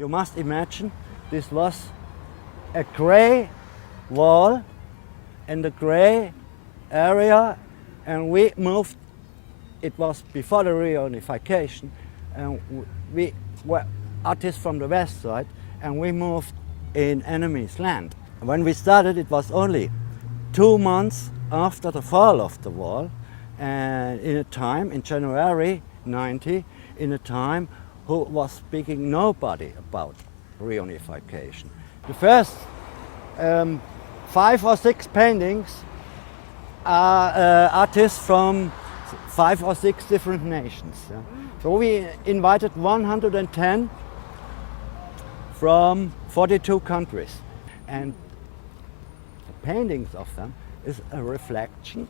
you must imagine this was a gray wall in the gray area, and we moved. It was before the reunification, and we were artists from the west side, and we moved in enemy's land. When we started, it was only 2 months after the fall of the wall, and in a time, in January 90, in a time who was speaking nobody about reunification. The first 5 or 6 paintings are artists from 5 or 6 different nations. Yeah. So we invited 110 from 42 countries, and the paintings of them is a reflection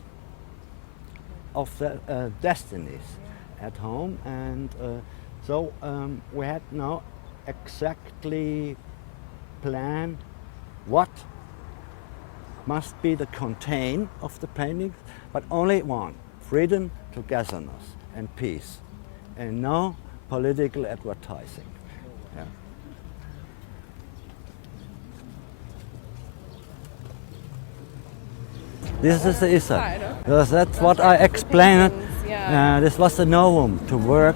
of the destinies at home, and so we had now exactly planned what must be the content of the paintings, but only one: freedom, togetherness, and peace, and no political advertising. Yeah. This is the east side. Because that's what I explained. Yeah. This was the novum to work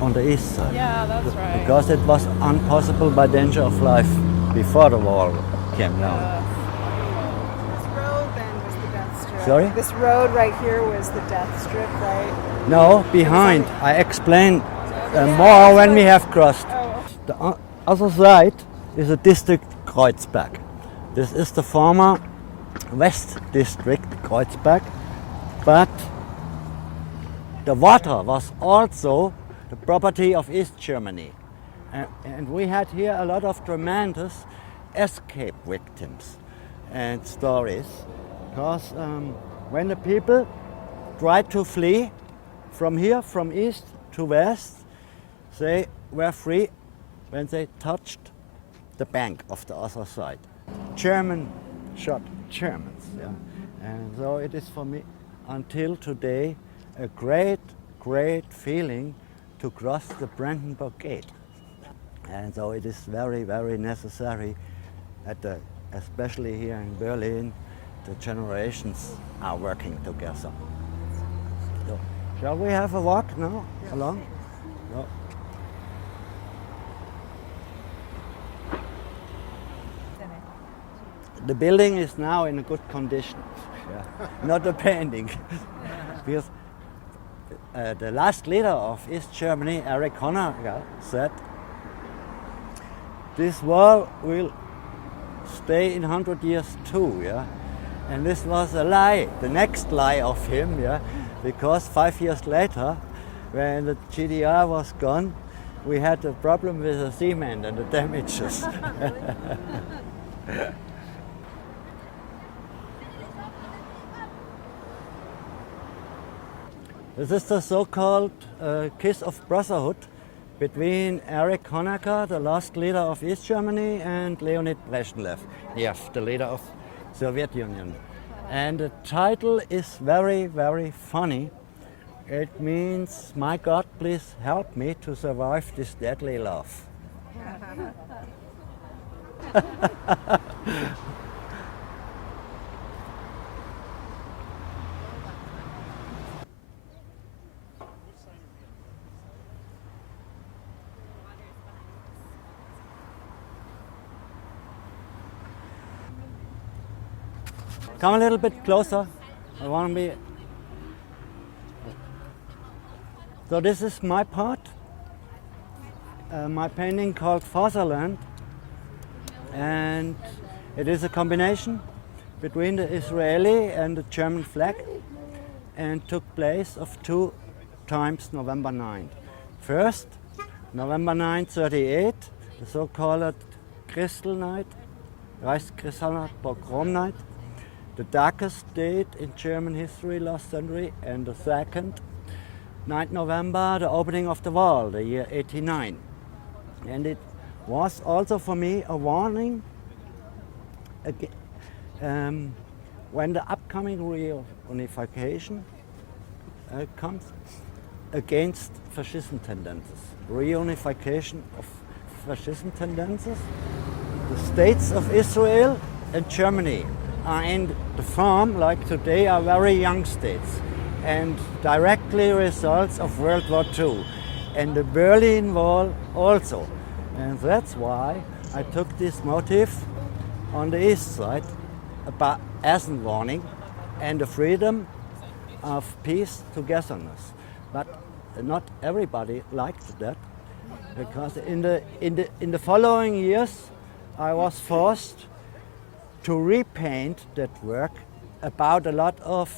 on the east side. Yeah, that's right. Because it was impossible by danger of life before the wall came down. This road then was the death strip. Sorry? This road right here was the death strip, right? No, behind. I explained more when we have crossed. Oh. The other side is the district Kreuzberg. This is the former West District Kreuzberg, but the water was also the property of East Germany. And we had here a lot of tremendous escape victims and stories, because when the people tried to flee from here, from east to west, they were free when they touched the bank of the other side. German shot Germans, yeah. And so it is for me until today a great, great feeling to cross the Brandenburg Gate. And so it is very, very necessary that especially here in Berlin, the generations are working together. So, shall we have a walk now along? So. The building is now in a good condition, yeah. Not the painting. Because the last leader of East Germany, Erich Honecker, said this wall will stay in 100 years too, yeah. And this was a lie, the next lie of him, yeah, because 5 years later, when the GDR was gone, we had a problem with the cement and the damages. This is the so-called kiss of brotherhood between Erich Honecker, the last leader of East Germany, and Leonid Brezhnev, the leader of Soviet Union. And the title is very, very funny. It means, "My God, please help me to survive this deadly love." Come a little bit closer. I want to be. So this is my part, my painting called Fatherland, and it is a combination between the Israeli and the German flag, and took place of 2 times November 9. First, November 9, 1938, the so-called Crystal Night, Reichskristallnacht, Pogrom Night, the darkest date in German history last century, and the second, 9th November, the opening of the wall, the year 89. And it was also for me a warning when the upcoming reunification comes against fascism tendencies, reunification of Fascism-Tendenzen. The states of Israel and Germany are in the form, like today, are very young states and directly results of World War II and the Berlin Wall also. And that's why I took this motif on the east side about as a warning and the freedom of peace, togetherness. But not everybody liked that, because in the following years I was forced to repaint that work about a lot of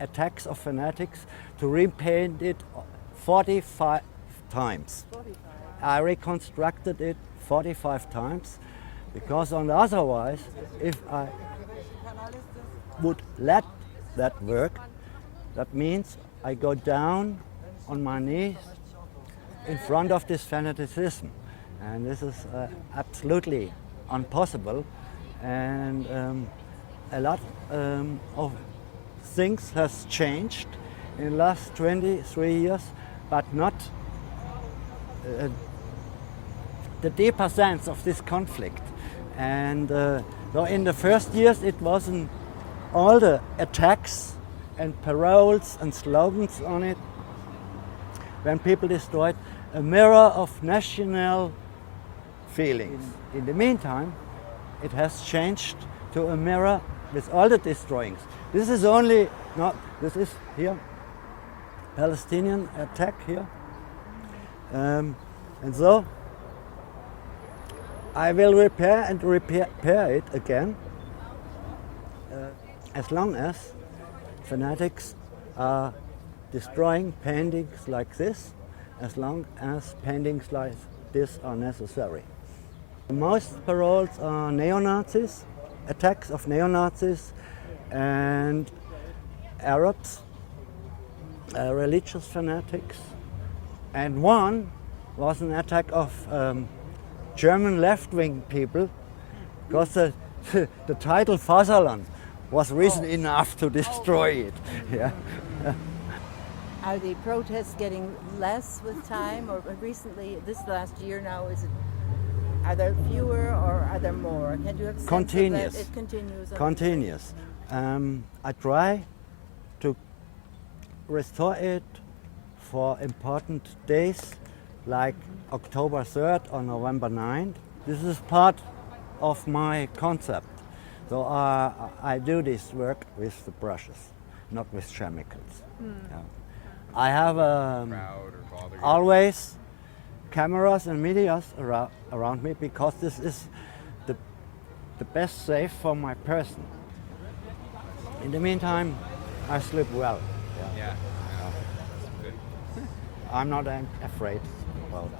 attacks of fanatics, to repaint it 45 times. 45. I reconstructed it 45 times, because otherwise, if I would let that work, that means I go down on my knees in front of this fanaticism, and this is absolutely impossible. And a lot of things has changed in the last 23 years, but not the deeper sense of this conflict. And so in the first years it wasn't all the attacks and paroles and slogans on it when people destroyed a mirror of national feelings. In the meantime, it has changed to a mirror with all the destroyings. This is only, no, this is here, Palestinian attack here. And so I will repair it again as long as fanatics are destroying paintings like this, as long as paintings like this are necessary. Most paroles are neo-Nazis, attacks of neo-Nazis and Arabs, religious fanatics, and one was an attack of German left-wing people, because the title Vaterland was reason enough to destroy it. Yeah. Are the protests getting less with time, or recently, this last year now, are there fewer or are there more? Can you have a sense Continuous. of that? It continues. Continuous. I try to restore it for important days like October 3rd or November 9th. This is part of my concept. So I do this work with the brushes, not with chemicals. Yeah. I have always cameras and medias around me, because this is the best safe for my person. In the meantime, I sleep well. Yeah. I'm not afraid about it.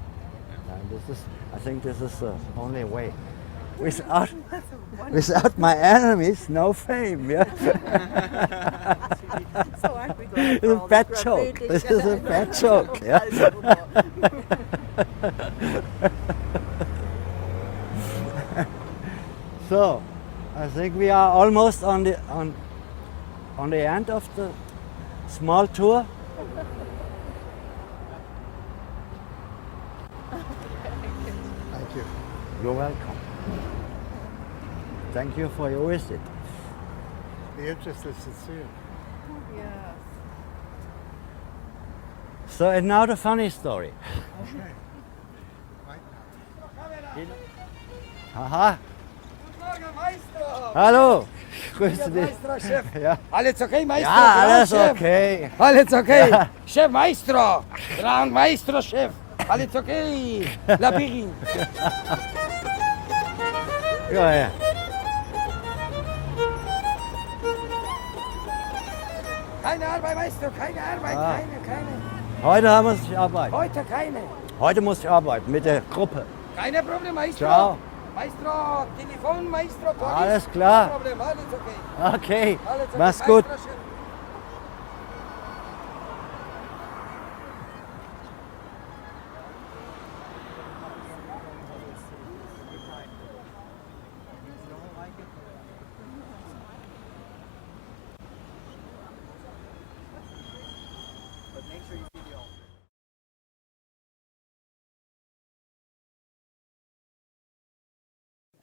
I think this is the only way. Without my enemies, no fame. Yeah. So aren't we glad It's for a all bad this joke. graffiti? This is a bad joke. Yeah. So, I think we are almost on the end of the small tour. Thank you. You're welcome. Thank you for your visit. The interest is sincere. Yes. So, and now the funny story. Okay. Haha. Morgen, Maestro! Hallo. Grüße dich. Maestro, Chef! Ja. Alles okay, Maestro? Ja, alles Chef? okay. Alles okay? Ja. Chef, Maestro! Grand Maestro, Chef! Alles okay? Labyrinth! Ja, ja. Keine Arbeit, Maestro, keine Arbeit, Ah. keine. Heute muss ich arbeiten. Heute keine. Heute muss ich arbeiten mit der Gruppe. Keine Problem, Maestro. Ciao. Maestro, Telefon, Maestro, Police. Alles klar. Kein Problem, alles okay. Okay, Alles okay. mach's gut. Maestro, Chef.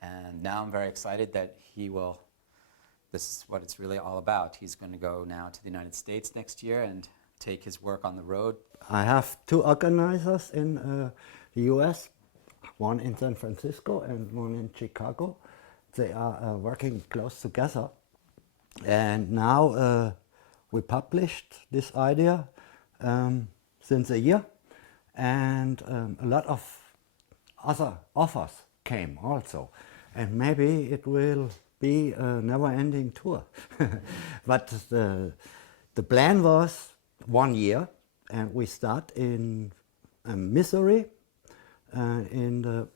And now I'm very excited that this is what it's really all about. He's going to go now to the United States next year and take his work on the road. I have two organizers in the US, one in San Francisco and one in Chicago. They are working close together. And now we published this idea since a year, and a lot of other offers came also. And maybe it will be a never-ending tour. But the plan was 1 year, and we start in Missouri in the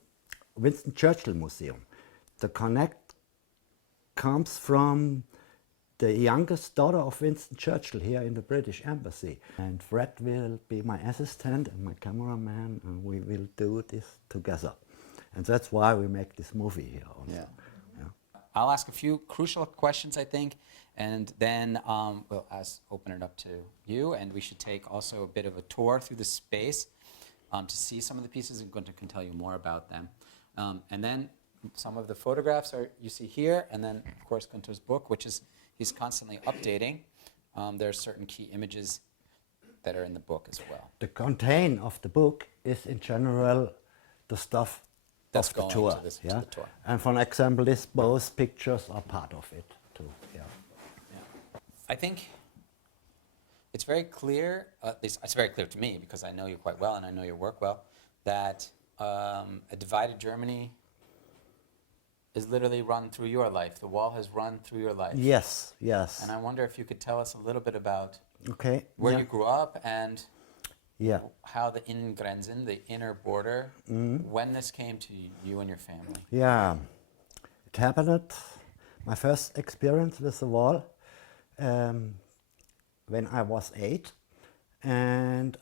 Winston Churchill Museum. The connect comes from the youngest daughter of Winston Churchill here in the British Embassy. And Fred will be my assistant and my cameraman, and we will do this together. And that's why we make this movie here also. Yeah. I'll ask a few crucial questions, I think, and then we'll open it up to you, and we should take also a bit of a tour through the space to see some of the pieces, and Günther can tell you more about them. And then some of the photographs you see here, and then, of course, Günther's book, which he's constantly updating. There are certain key images that are in the book as well. The content of the book is, in general, the stuff that's of the going tour. to the tour. And for example, both pictures are part of it too. Yeah. I think it's very clear, at least it's very clear to me, because I know you quite well and I know your work well, that a divided Germany is literally run through your life. The wall has run through your life. Yes, yes. And I wonder if you could tell us a little bit about where you grew up and how the Ingrenzen, the inner border, when this came to you and your family. Yeah, it happened, my first experience with the wall, when I was 8, and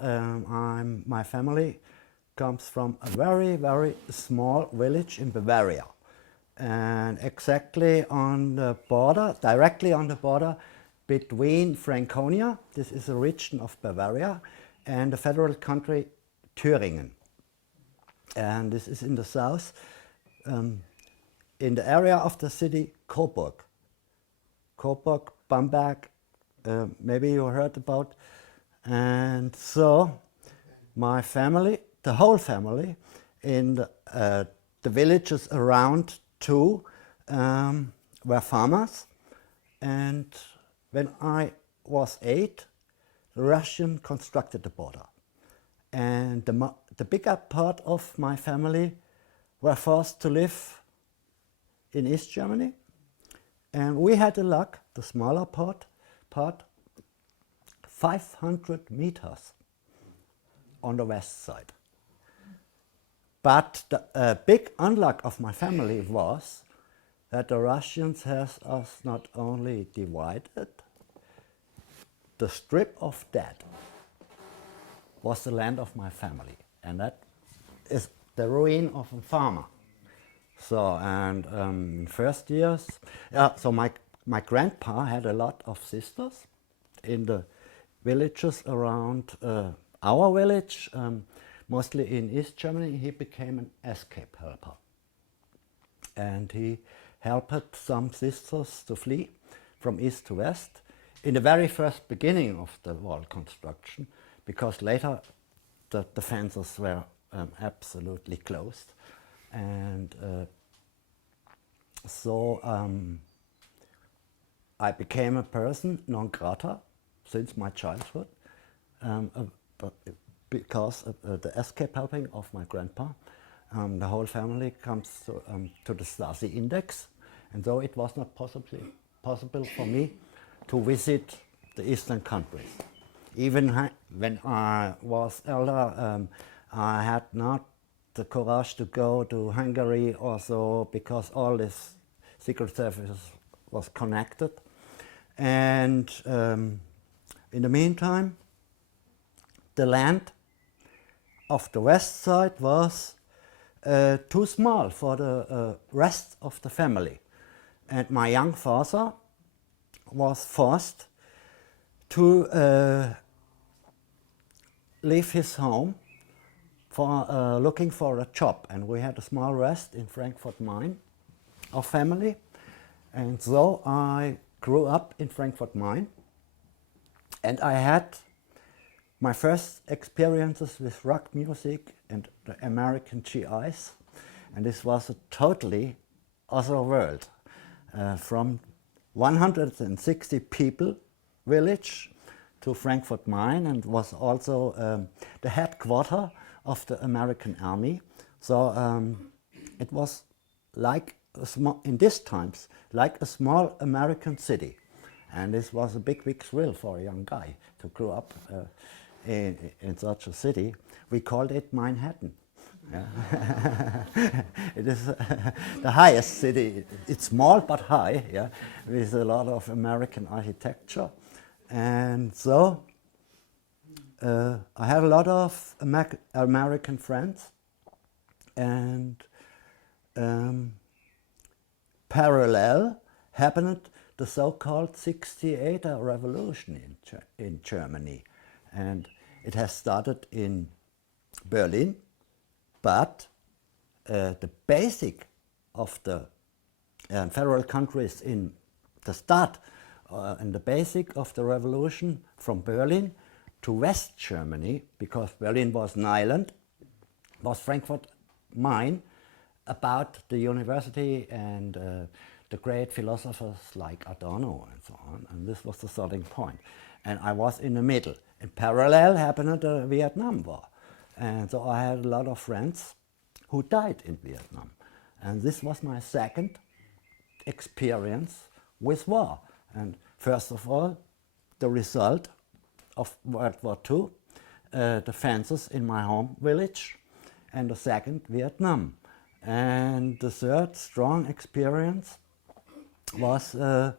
my family comes from a very, very small village in Bavaria, and exactly on the border, directly on the border between Franconia, this is a region of Bavaria, and the federal country Thüringen. And this is in the south, in the area of the city Coburg. Coburg, Bamberg, maybe you heard about. And so my family, the whole family, in the villages around too, were farmers. And when I was 8, the Russian constructed the border. And the bigger part of my family were forced to live in East Germany. And we had the luck, the smaller part 500 meters on the west side. But the big unluck of my family was that the Russians has us not only divided, the strip of that was the land of my family, and that is the ruin of a farmer. So, and in first years, so my grandpa had a lot of sisters in the villages around our village, mostly in East Germany. He became an escape helper, and he helped some sisters to flee from east to west in the very first beginning of the wall construction, because later the fences were absolutely closed. And so I became a person non grata since my childhood, because of the escape helping of my grandpa. The whole family comes to the Stasi index, and so it was not possible for me to visit the eastern countries. Even when I was elder, I had not the courage to go to Hungary or so, because all this secret service was connected. And in the meantime, the land of the west side was too small for the rest of the family. And my young father was forced to leave his home for looking for a job. And we had a small rest in Frankfurt Main. of family. And so I grew up in Frankfurt Main, and I had my first experiences with rock music and the American GIs, and this was a totally other world. From 160 people village to Frankfurt Main, and was also the headquarters of the American Army. So it was like a small, in these times, like a small American city. And this was a big, big thrill for a young guy to grow up in such a city. We called it Manhattan. Yeah. It is the highest city. It's small but high, yeah, with a lot of American architecture. And so I had a lot of American friends, and parallel happened the so-called 68 revolution in Germany. And it has started in Berlin, but the basic of the federal countries in the start and the basic of the revolution from Berlin to West Germany, because Berlin was an island, was Frankfurt Main, about the university and the great philosophers like Adorno and so on. And this was the starting point. And I was in the middle. In parallel happened the Vietnam War. And so I had a lot of friends who died in Vietnam. And this was my second experience with war. And first of all, the result of World War II, the fences in my home village, and the second, Vietnam. And the third strong experience was the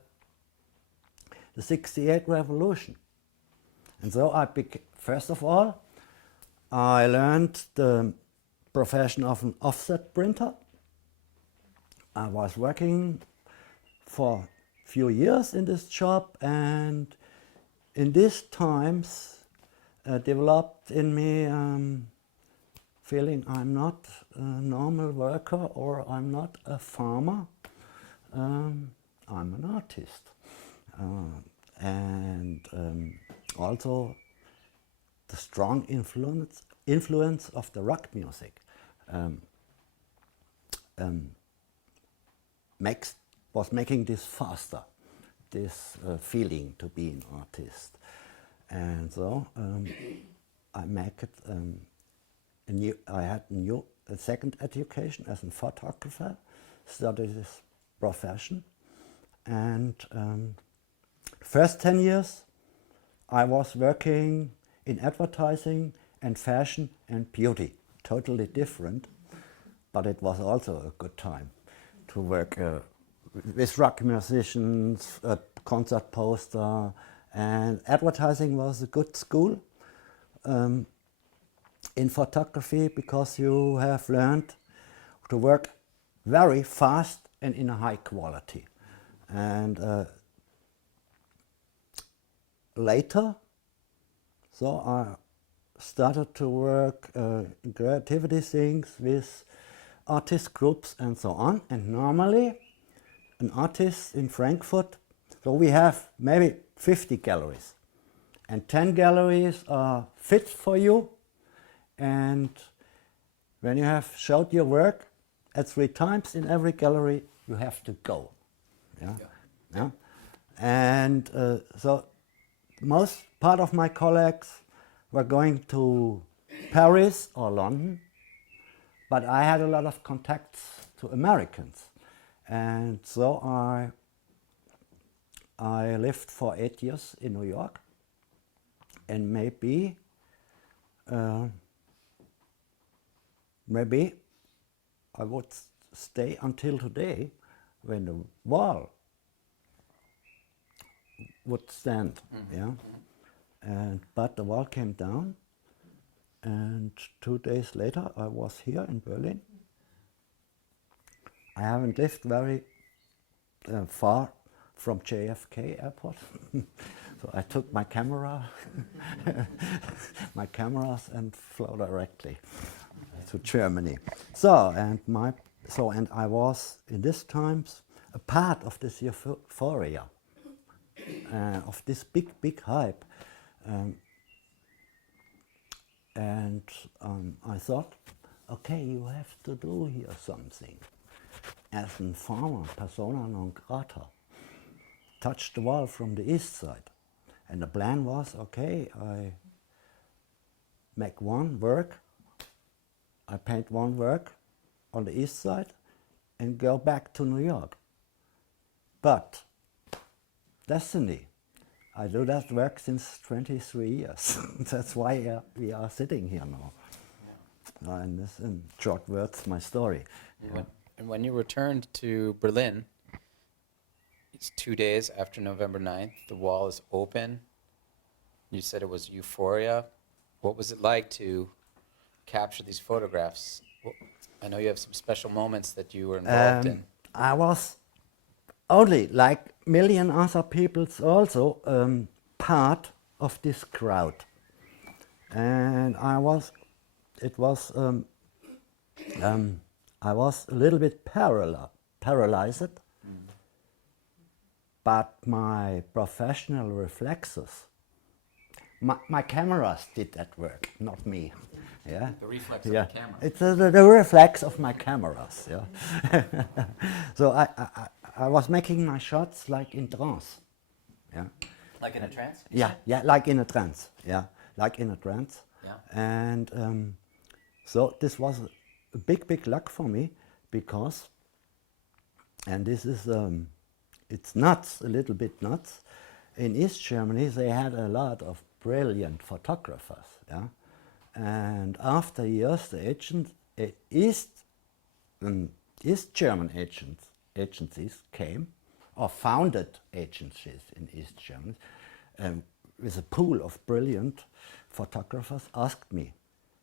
68 revolution. And so first of all, I learned the profession of an offset printer. I was working for a few years in this job, and in these times developed in me feeling I'm not a normal worker, or I'm not a farmer, I'm an artist. And also the strong influence of the rock music was making this faster, this feeling to be an artist. And so I make it I had a second education as a photographer, studied this profession, and first 10 years I was working in advertising and fashion and beauty, totally different, but it was also a good time to work with rock musicians, concert poster, and advertising was a good school in photography, because you have learned to work very fast and in a high quality. And later, so I started to work in creativity things with artist groups and so on. And normally, an artist in Frankfurt, so we have maybe 50 galleries, and 10 galleries are fit for you. And when you have showed your work at 3 times in every gallery, you have to go. Yeah? Yeah? And so most part of my colleagues were going to Paris or London, but I had a lot of contacts to Americans. And so I lived for 8 years in New York, and maybe I would stay until today when the wall would stand. Mm-hmm. Yeah, but the wall came down, and 2 days later I was here in Berlin. I haven't lived very far from JFK Airport, so I took my camera, my cameras, and flew directly to Germany. So, and my and I was in these times a part of this euphoria, of this big hype. And I thought, okay, you have to do here something. As a farmer, persona non grata, touched the wall from the east side. And the plan was, okay, I make one work, I paint one work on the east side and go back to New York. But destiny, I do that work since 23 years. That's why we are sitting here now. And this, in short words, my story. And when you returned to Berlin, it's 2 days after November 9th, the wall is open. You said it was euphoria. What was it like to capture these photographs? I know you have some special moments that you were involved in. I was only, like million other people, also part of this crowd. And I was a little bit paralyzed, but my professional reflexes, my cameras did that work, not me. Yeah. The reflex of the camera. It's the reflex of my cameras. Yeah. So I was making my shots like in trance. Yeah. Like in a trance? Yeah, like in a trance. Yeah, like in a trance. Yeah. And so this was a big luck for me, because, and this is, it's nuts, a little bit nuts. In East Germany, they had a lot of brilliant photographers. Yeah. And after years, the East German agencies came, or founded agencies in East Germany, with a pool of brilliant photographers, asked me,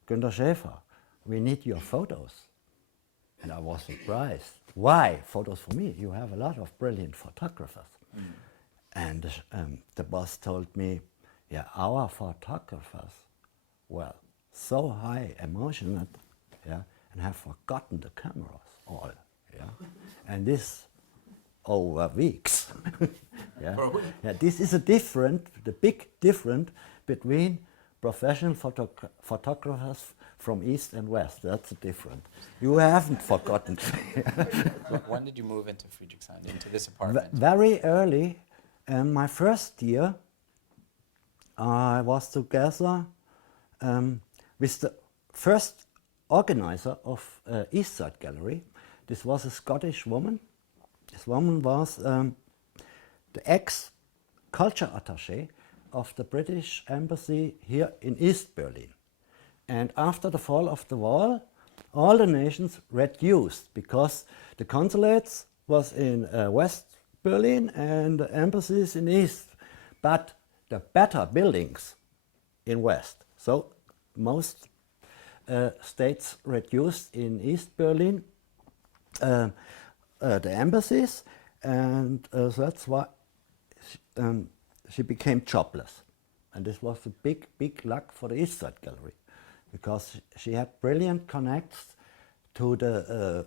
Günther Schaefer, we need your photos. And I was surprised. Why photos for me? You have a lot of brilliant photographers. And the boss told me, yeah, our photographers were so high emotional, yeah, and have forgotten the cameras all, yeah. And this over weeks. Yeah. Yeah, this is the big difference between professional photographers from East and West. That's the difference. You haven't forgotten. So when did you move into Friedrichshain, into this apartment? Very early, in my first year, I was together with the first organizer of East Side Gallery. This was a Scottish woman. This woman was the ex-culture attaché of the British Embassy here in East Berlin. And after the fall of the wall, all the nations reduced, because the consulates was in West Berlin and the embassies in East, but the better buildings in West. So most states reduced in East Berlin the embassies, and that's why she became jobless. And this was a big luck for the East Side Gallery, because she had brilliant connects to the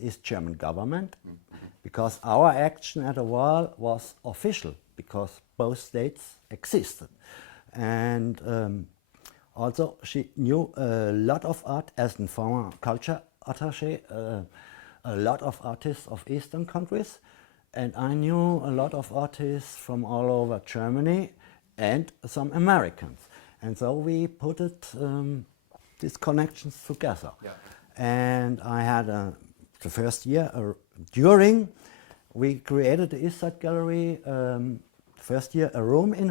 East German government, because our action at the wall was official, because both states existed. And also she knew a lot of art as a former culture attaché, a lot of artists of Eastern countries, and I knew a lot of artists from all over Germany and some Americans. And so we put these connections together. Yeah. And I had the first year, we created the East Side Gallery, first year a room in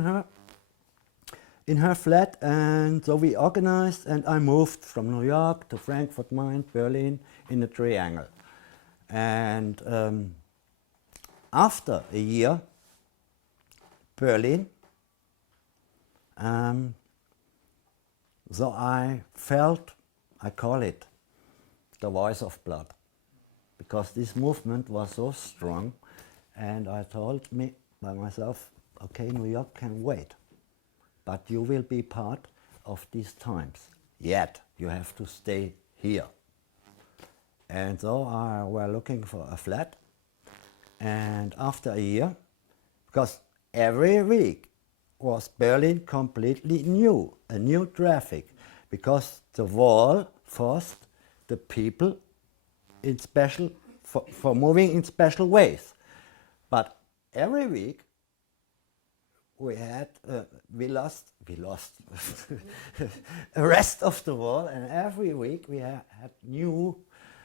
her flat, and so we organized, and I moved from New York to Frankfurt, Mainz, Berlin in a triangle. And after a year, Berlin, so I felt, I call it the voice of blood, because this movement was so strong, and I told me by myself, okay, New York can wait, but you will be part of these times, yet you have to stay here. And so I were looking for a flat. And after a year, because every week was Berlin completely new, a new traffic, because the wall forced the people in special, for moving in special ways. But every week we lost the rest of the wall, and every week we had new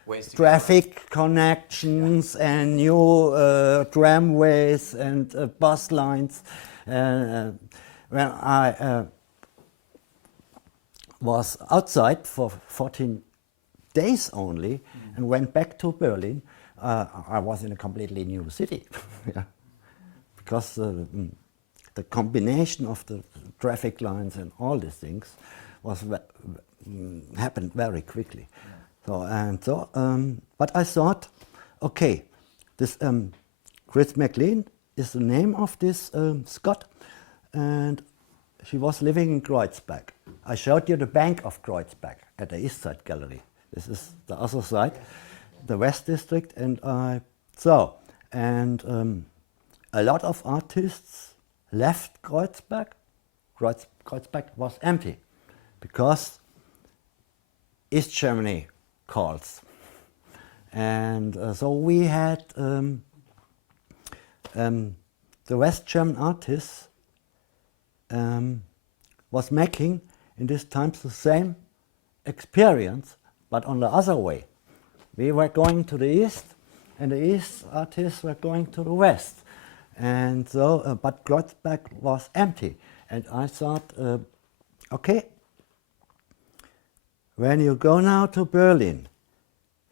Ways to traffic connections and new tramways and bus lines. When I was outside for 14 days only and went back to Berlin, I was in a completely new city. Yeah. Because the combination of the traffic lines and all these things was happened very quickly. But I thought, okay, this Chris MacLean is the name of this Scot, and she was living in Kreuzberg. I showed you the bank of Kreuzberg at the East Side Gallery. This is the other side, the West District, and a lot of artists left Kreuzberg. Kreuzberg was empty because East Germany calls. And so we had the West German artists was making in these times the same experience, but on the other way. We were going to the east, and the east artists were going to the west. And so, but Kreuzberg was empty. And I thought, okay, when you go now to Berlin,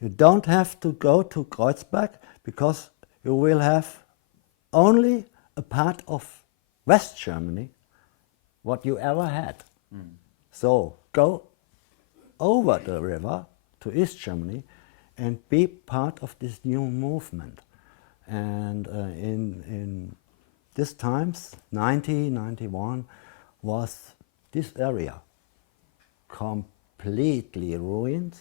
you don't have to go to Kreuzberg because you will have only a part of West Germany what you ever had. So go over the river to East Germany and be part of this new movement. And in these times, 90, 91, was this area completely ruined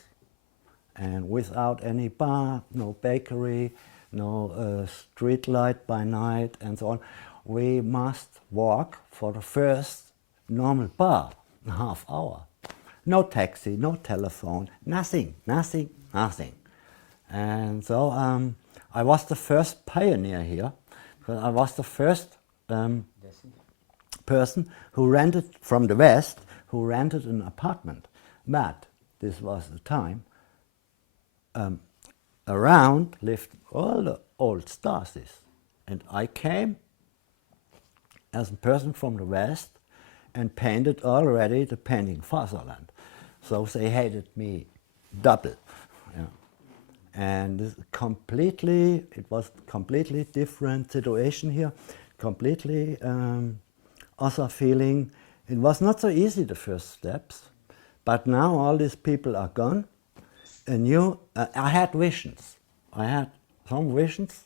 and without any bar, no bakery, no street light by night and so on. We must walk for the first normal bar, a half hour. No taxi, no telephone, nothing. And so I was the first pioneer here, because I was the first person who rented from the West, who rented an apartment. But this was the time around lived all the old Stasis. And I came as a person from the West and painted already the painting Fatherland. So they hated me double. Yeah. And it was completely different situation here, completely other feeling. It was not so easy, the first steps, but now all these people are gone. I had visions. I had some visions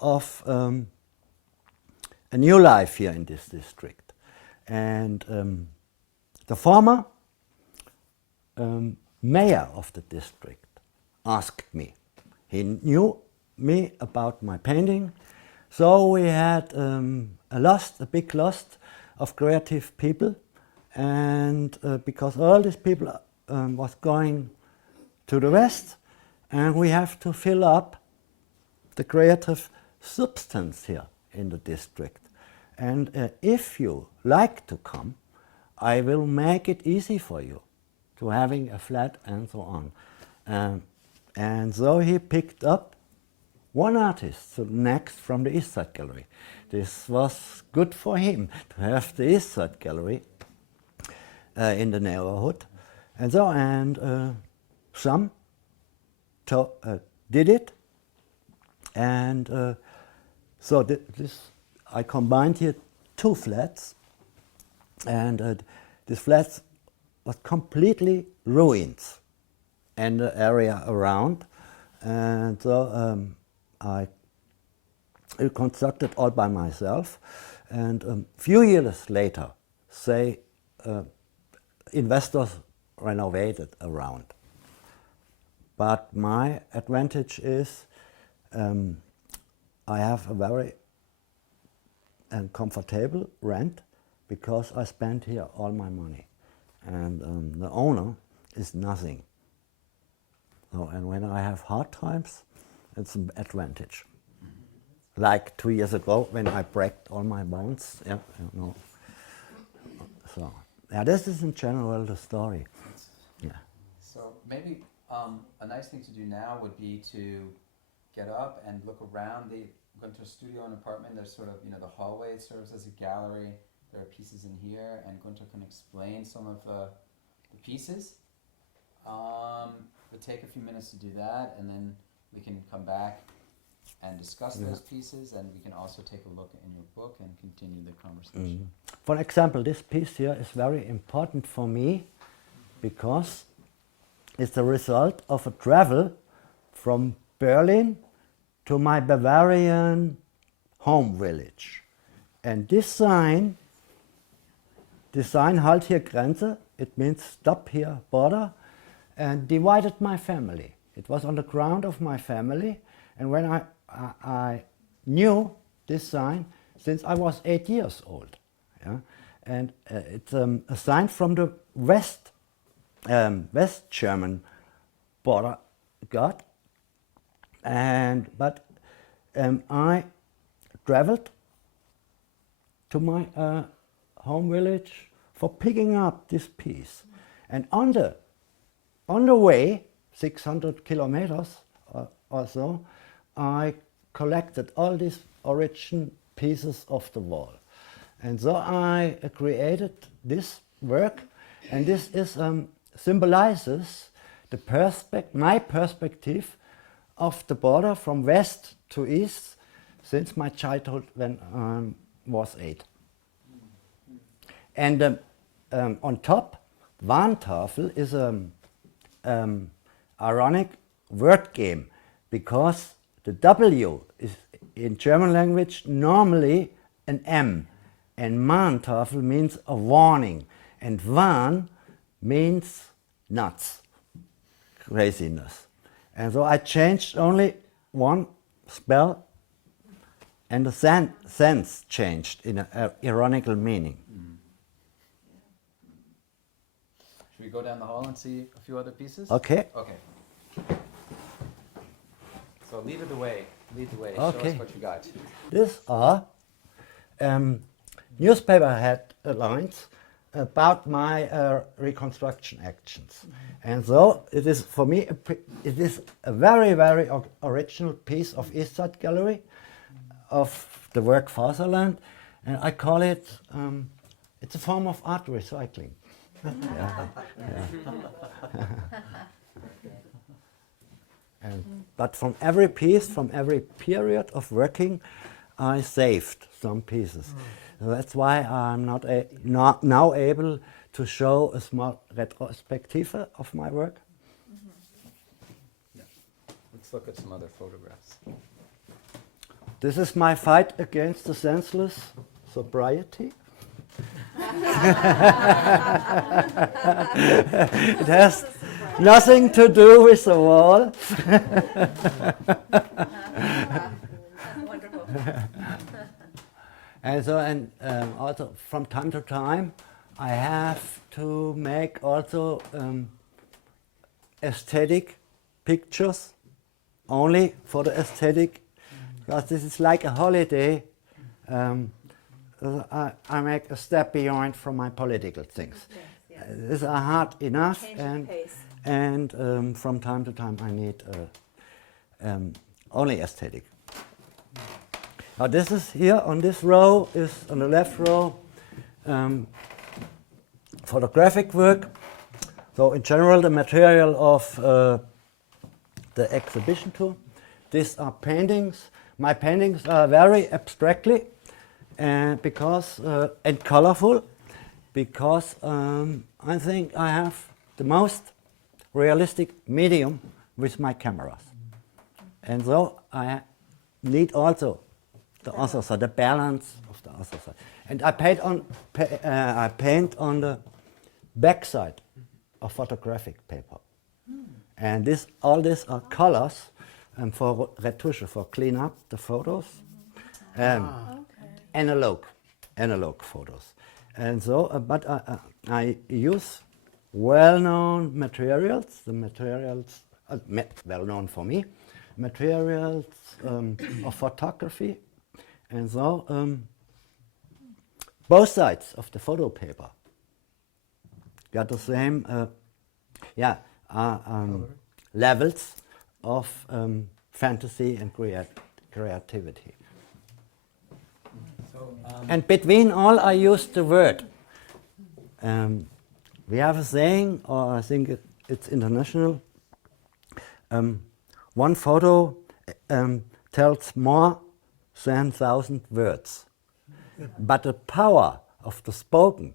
of a new life here in this district. And the former mayor of the district asked me. He knew me about my painting, so we had a big loss of creative people, and because all these people was going to the West, and we have to fill up the creative substance here in the district. And if you like to come, I will make it easy for you to having a flat and so on. And so he picked up one artist, the next from the East Side Gallery. This was good for him to have the East Side Gallery in the neighborhood. And so, some did it. And so I combined here two flats. And this flat was completely ruined and the area around. And so I reconstructed all by myself. And a few years later, investors renovated around. But my advantage is I have a very comfortable rent because I spend here all my money. And the owner is nothing. So, and when I have hard times, it's an advantage. Like 2 years ago when I breaked all my bones. Yeah, you know. So, yeah, this is in general the story. Yeah. So maybe a nice thing to do now would be to get up and look around the Günther studio and apartment. There's sort of, the hallway serves as a gallery. There are pieces in here, and Günther can explain some of the pieces. We'll take a few minutes to do that, and then we can come back and discuss those pieces, and we can also take a look in your book and continue the conversation. For example, this piece here is very important for me because it's the result of a travel from Berlin to my Bavarian home village. And this sign Halt hier Grenze, it means stop here border, and divided my family. It was on the ground of my family, and when I knew this sign since I was 8 years old. Yeah? And it's a sign from the West German border guard. But I traveled to my home village for picking up this piece. And on the way, 600 kilometers or so, I collected all these origin pieces of the wall. And so I created this work, and this is symbolizes my perspective of the border from west to east since my childhood when I was 8. And on top, Warntafel is an ironic word game because the W is in German language normally an M, and Warntafel means a warning, and Wahn means nuts, craziness. And so I changed only one spell, and the sense changed in an ironical meaning. Should we go down the hall and see a few other pieces? Okay. Okay. So lead the way. Okay. Show us what you got. These are newspaper headlines about my reconstruction actions. And so it is, for me, it is a very, very original piece of East Side Gallery of the work Fatherland, and I call it, it's a form of art recycling. But from every piece, from every period of working, I saved some pieces. So that's why I'm not now able to show a small retrospective of my work. Yeah. Let's look at some other photographs. This is my fight against the senseless sobriety. It has nothing to do with the wall. And so, also from time to time, I have to make also aesthetic pictures, only for the aesthetic, because this is like a holiday. I make a step beyond from my political things. Yes. These are hard enough, Change the pace. and from time to time I need only aesthetic. Now this is here on this row, is on the left row, photographic work. So in general the material of the exhibition tour. These are paintings. My paintings are very abstractly and colorful, because I think I have the most realistic medium with my cameras. And so I need also the other side, the balance of the other side. And I paint on the back side of photographic paper. And all these are colors for retusche, for clean up the photos. Analog photos. And so, but I use well-known materials, the materials well-known for me, materials of photography. And so, both sides of the photo paper got the same levels of fantasy and creativity. So, And between all, I use the word. We have a saying, or I think it's international. One photo tells more than 1,000 words. But the power of the spoken,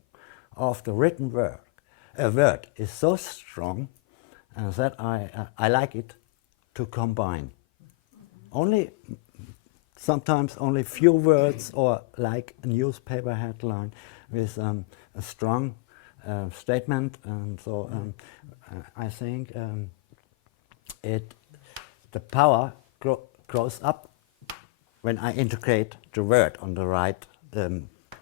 of the written word is so strong that I like it to combine. Sometimes only few words, or like a newspaper headline with a strong statement, and so I think the power grows up when I integrate the word on the right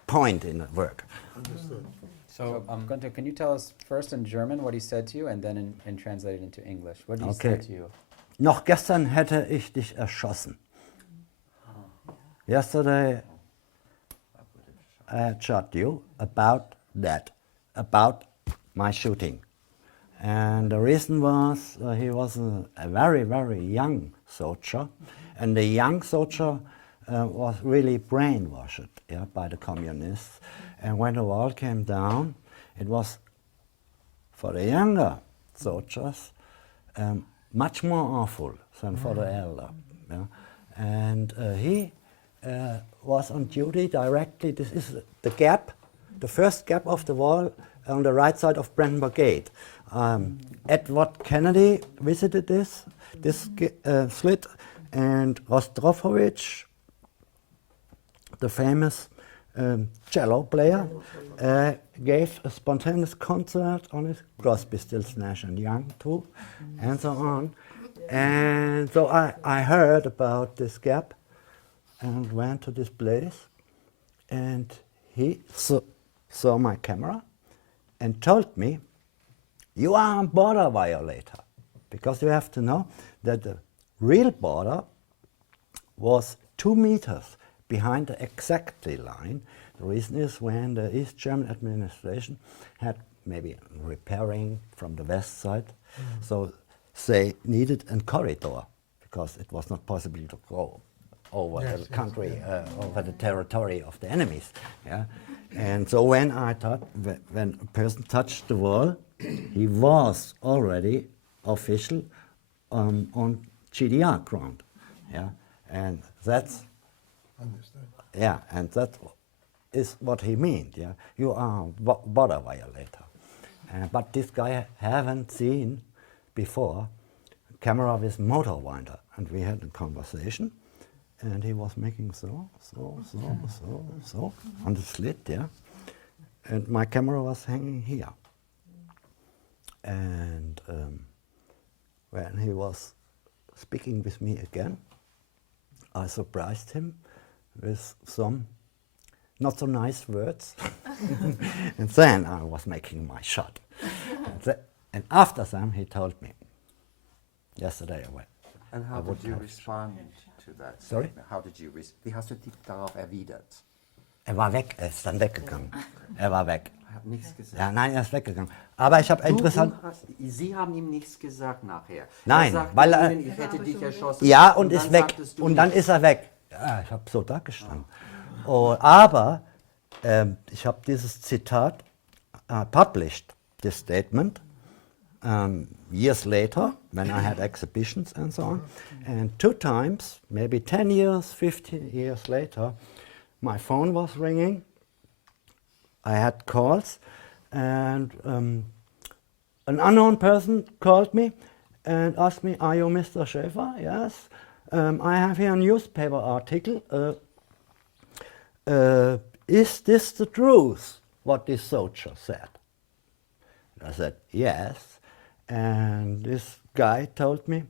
point in the work. Understood. So, Günther, can you tell us first in German what he said to you, and then in translate it into English? What did he say to you? Noch gestern hätte ich dich erschossen. Yesterday I had shot you about that, about my shooting. And the reason was he was a very, very young soldier, and the young soldier was really brainwashed by the communists. And when the wall came down, it was for the younger soldiers much more awful than for the elder. And he was on duty directly. This is the gap, the first gap of the wall on the right side of Brandenburg Gate. Edward Kennedy visited this slit, and Rostropowitsch, the famous cello player, gave a spontaneous concert on it. Crosby, Stills, Nash and Young too, and so on. And so I heard about this gap and went to this place, and he saw my camera and told me, "You are a border violator," because you have to know that the real border was 2 meters behind the exactly line. The reason is when the East German administration had maybe repairing from the west side, so they needed a corridor because it was not possible to go over the country, over the territory of the enemies. Yeah? And so when when a person touched the wall, he was already official on GDR ground. Yeah? And that's Understood. yeah, and that is what he meant. Yeah, you are a border violator. But this guy haven't seen before a camera with motor winder, and we had a conversation, and he was making so on the slit, yeah, and my camera was hanging here. And when he was speaking with me again, I surprised him with some not so nice words. And then I was making my shot. And after that, he told me, yesterday I went. And how did you respond to that? Sorry? How did you wie hast du darauf erwidert? War weg, ist dann weggegangen. War weg. Er hat nichts gesagt. Ja, nein, ist weggegangen. Aber ich habe interessant... Sie haben ihm nichts gesagt nachher. Nein, sagte weil Ihnen, ich hätte dich erschossen. Ja, und ist dann weg. sagtest du Und dann nichts. ist er weg. Ja, ich habe so da gestanden. Oh, aber ich habe dieses Zitat published, this statement, years later, when I had exhibitions and so on. And 2 times, maybe 10 years, 15 years later, my phone was ringing. I had calls, and an unknown person called me and asked me, "Are you Mr. Schaefer?" "Yes. I have here a newspaper article. Is this the truth, what this soldier said?" I said, "Yes." And this guy told me,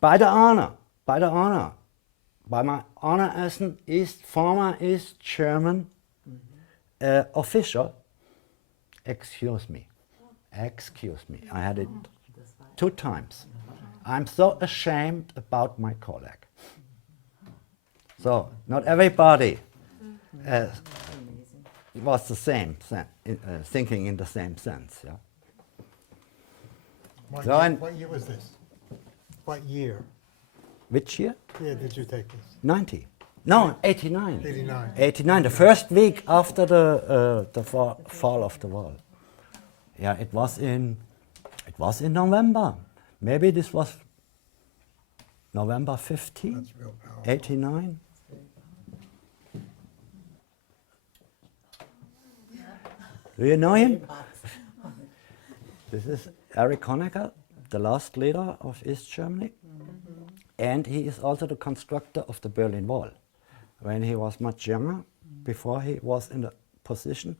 by the honor, by my honor as an former East German official, excuse me, I had it 2 times. I'm so ashamed about my colleague. So not everybody was the same, thinking in the same sense. Yeah. What year was this? What year? Which year? Yeah, did you take this? 90. No, 89. 89. 89, the first week after the fall of the wall. Yeah, it was in November. Maybe this was November 15, That's real powerful. 89. Do you know him? This is Erich Honecker, the last leader of East Germany. And he is also the constructor of the Berlin Wall. When he was much younger, before he was in the position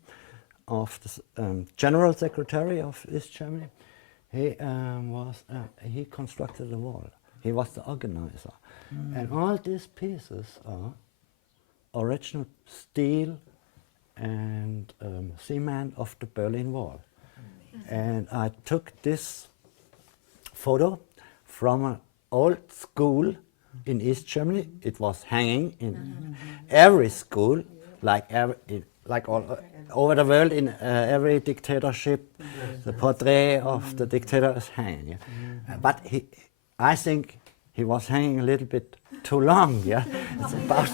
of the General Secretary of East Germany, he constructed the wall. He was the organizer. And all these pieces are original steel and cement of the Berlin Wall. And I took this photo from an old school in East Germany. It was hanging in every school, like all over the world, in every dictatorship. The portrait of the dictator is hanging. Yeah? But I think he was hanging a little bit too long. Yeah, it's about,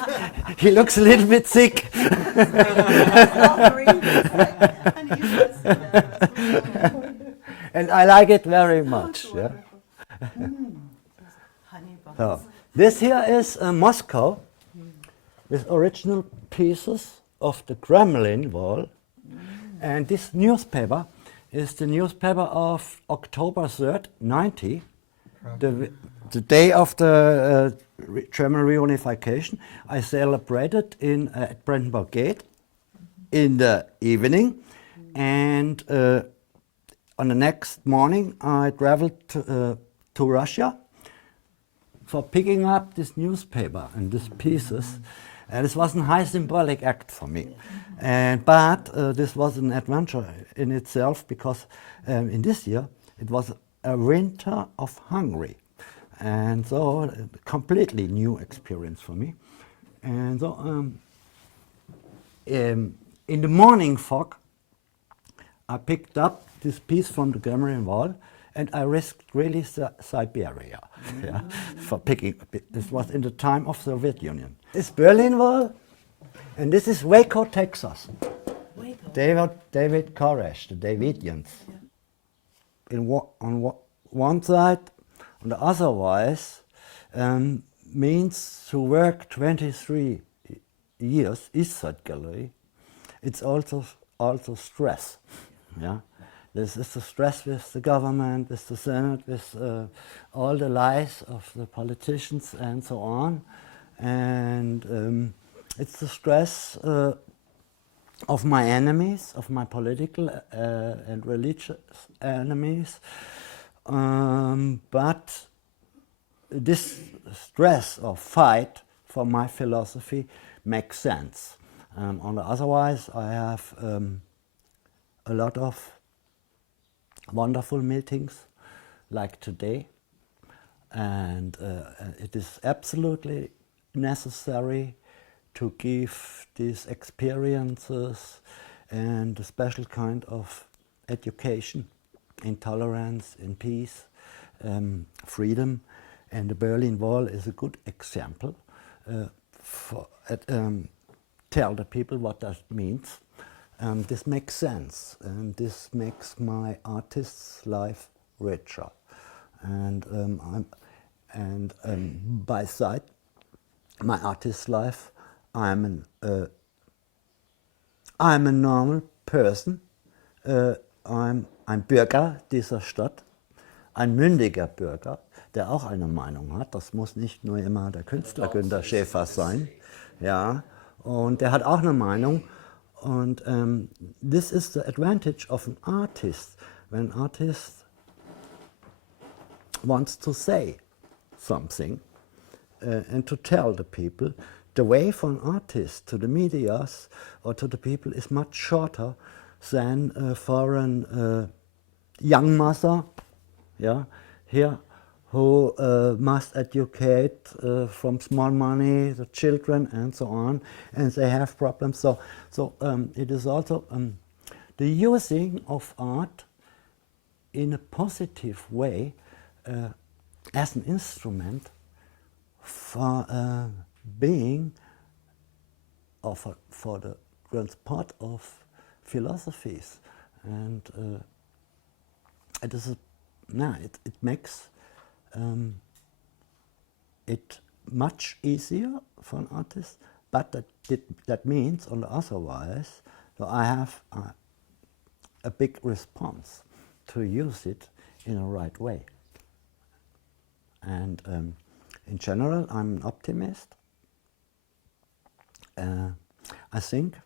he looks a little bit sick. And I like it very much. Yeah. So, this here is Moscow with original pieces of the Kremlin wall. And this newspaper is the newspaper of October 3rd, 90, the day of the German reunification. I celebrated at Brandenburg Gate in the evening, and on the next morning I traveled to Russia for picking up this newspaper and these pieces. And this was a high symbolic act for me. But this was an adventure in itself, because in this year it was a winter of Hungary. And so a completely new experience for me. And so in the morning fog, I picked up this piece from the Kremlin Wall, and I risked really Siberia yeah, for picking it. This was in the time of Soviet Union. This Berlin Wall, and this is Waco, Texas. David Koresh, the Davidians. On one side, on the otherwise, means to work 23 years, East Side Gallery. It's also stress. Yeah. This is the stress with the government, with the Senate, with all the lies of the politicians and so on. And it's the stress of my enemies, of my political and religious enemies. But this stress or fight for my philosophy makes sense. Otherwise, I have a lot of wonderful meetings like today, and it is absolutely necessary to give these experiences and a special kind of education in tolerance, in peace, freedom. And the Berlin Wall is a good example tell the people what that means. This makes sense, and this makes my artist's life richer. And by side, my artist's life, I'm a normal person. I'm ein Bürger dieser Stadt, ein mündiger Bürger, der auch eine Meinung hat. Das muss nicht nur immer der Künstler Günther Schaefer sein. Ja, und der hat auch eine Meinung. And this is the advantage of an artist. When an artist wants to say something and to tell the people. The way for an artist to the medias or to the people is much shorter than for a young mother, yeah, here, who must educate from small money the children and so on, and they have problems. So it is also the using of art in a positive way as an instrument for being or for the transport of philosophies, and it is it makes it much easier for an artist, but that means on the otherwise, so I have a big response to use it in a right way. And in general, I'm an optimist. I think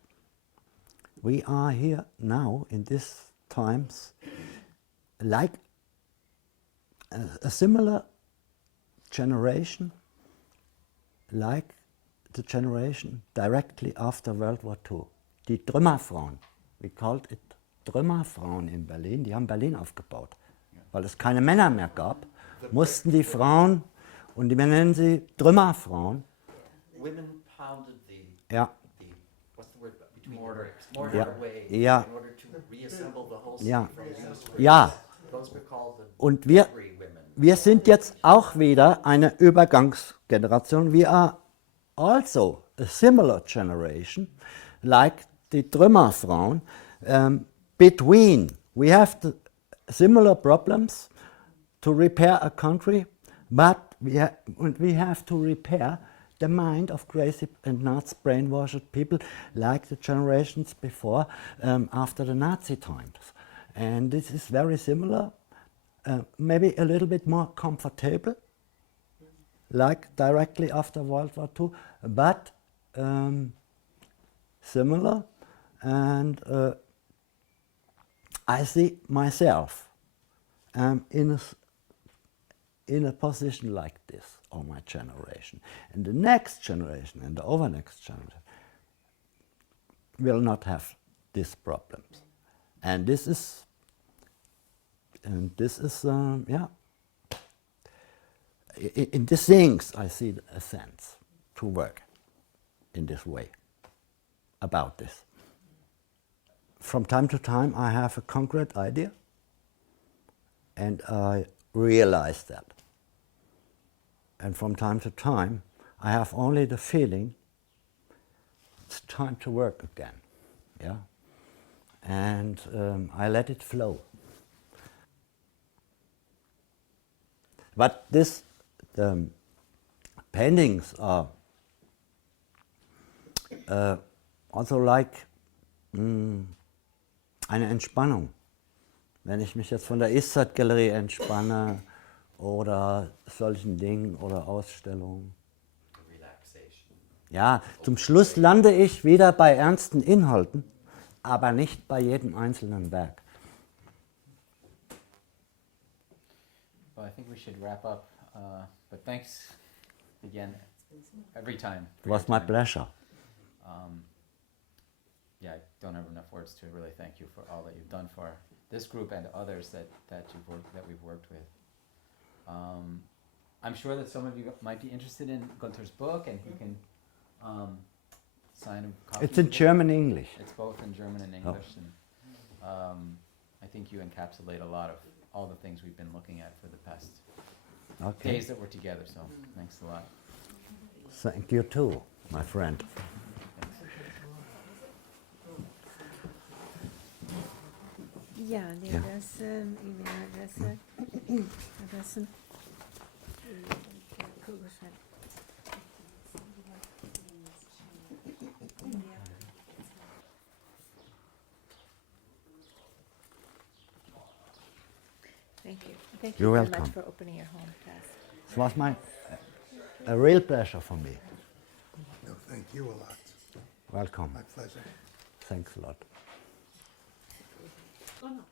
we are here now in these times like a similar generation, like the generation directly after World War II. Die Trümmerfrauen, we called it Trümmerfrauen in Berlin, die haben Berlin aufgebaut. Weil es keine Männer mehr gab, mussten die Frauen, und wir nennen sie Trümmerfrauen. Women pounded the, Ja. what's the word, between mortar Ja. away Ja. in order to reassemble the whole city Ja. from the streets. Ja. Those were called the Und wir women. sind jetzt auch wieder eine Übergangsgeneration. We are also a similar generation, like the Trümmerfrauen. Between, we have similar problems to repair a country, but we have to repair the mind of crazy and nuts, brainwashed people like the generations before, after the Nazi times. And this is very similar, maybe a little bit more comfortable, like directly after World War II, but similar. And I see myself in a position like this, or my generation. And the next generation and the over next generation will not have these problems. And this is yeah. In these things, I see a sense to work in this way about this. From time to time, I have a concrete idea, and I realize that. And from time to time, I have only the feeling it's time to work again, yeah. And I let it flow. But this paintings are also like eine Entspannung. Wenn ich mich jetzt von der Eastside-Galerie entspanne oder solchen Dingen oder Ausstellungen. Relaxation. Ja, zum Schluss lande ich wieder bei ernsten Inhalten, aber nicht bei jedem einzelnen Werk. Well, I think we should wrap up, but thanks again every time. It was my pleasure. Yeah, I don't have enough words to really thank you for all that you've done for this group and others that we've worked with. I'm sure that some of you might be interested in Günther's book, and he can sign a copy. It's in German and English. It's both in German and English, and I think you encapsulate a lot of all the things we've been looking at for the past days that we're together. So thanks a lot. Thank you too, my friend. Ja, die Adresse, E-Mail-Adresse, Adressen. Thank you. Thank you You're very welcome. much for opening your home to us. It was a real pleasure for me. No, thank you a lot. Welcome. My pleasure. Thanks a lot. Oh, no.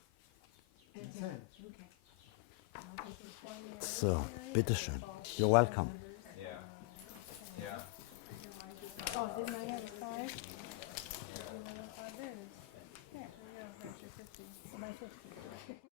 That's it. Okay. I'll take it. So, bitteschön. You're welcome. Oh, didn't I have a card? Yeah, there it is. There you go, there's your 50. My 50.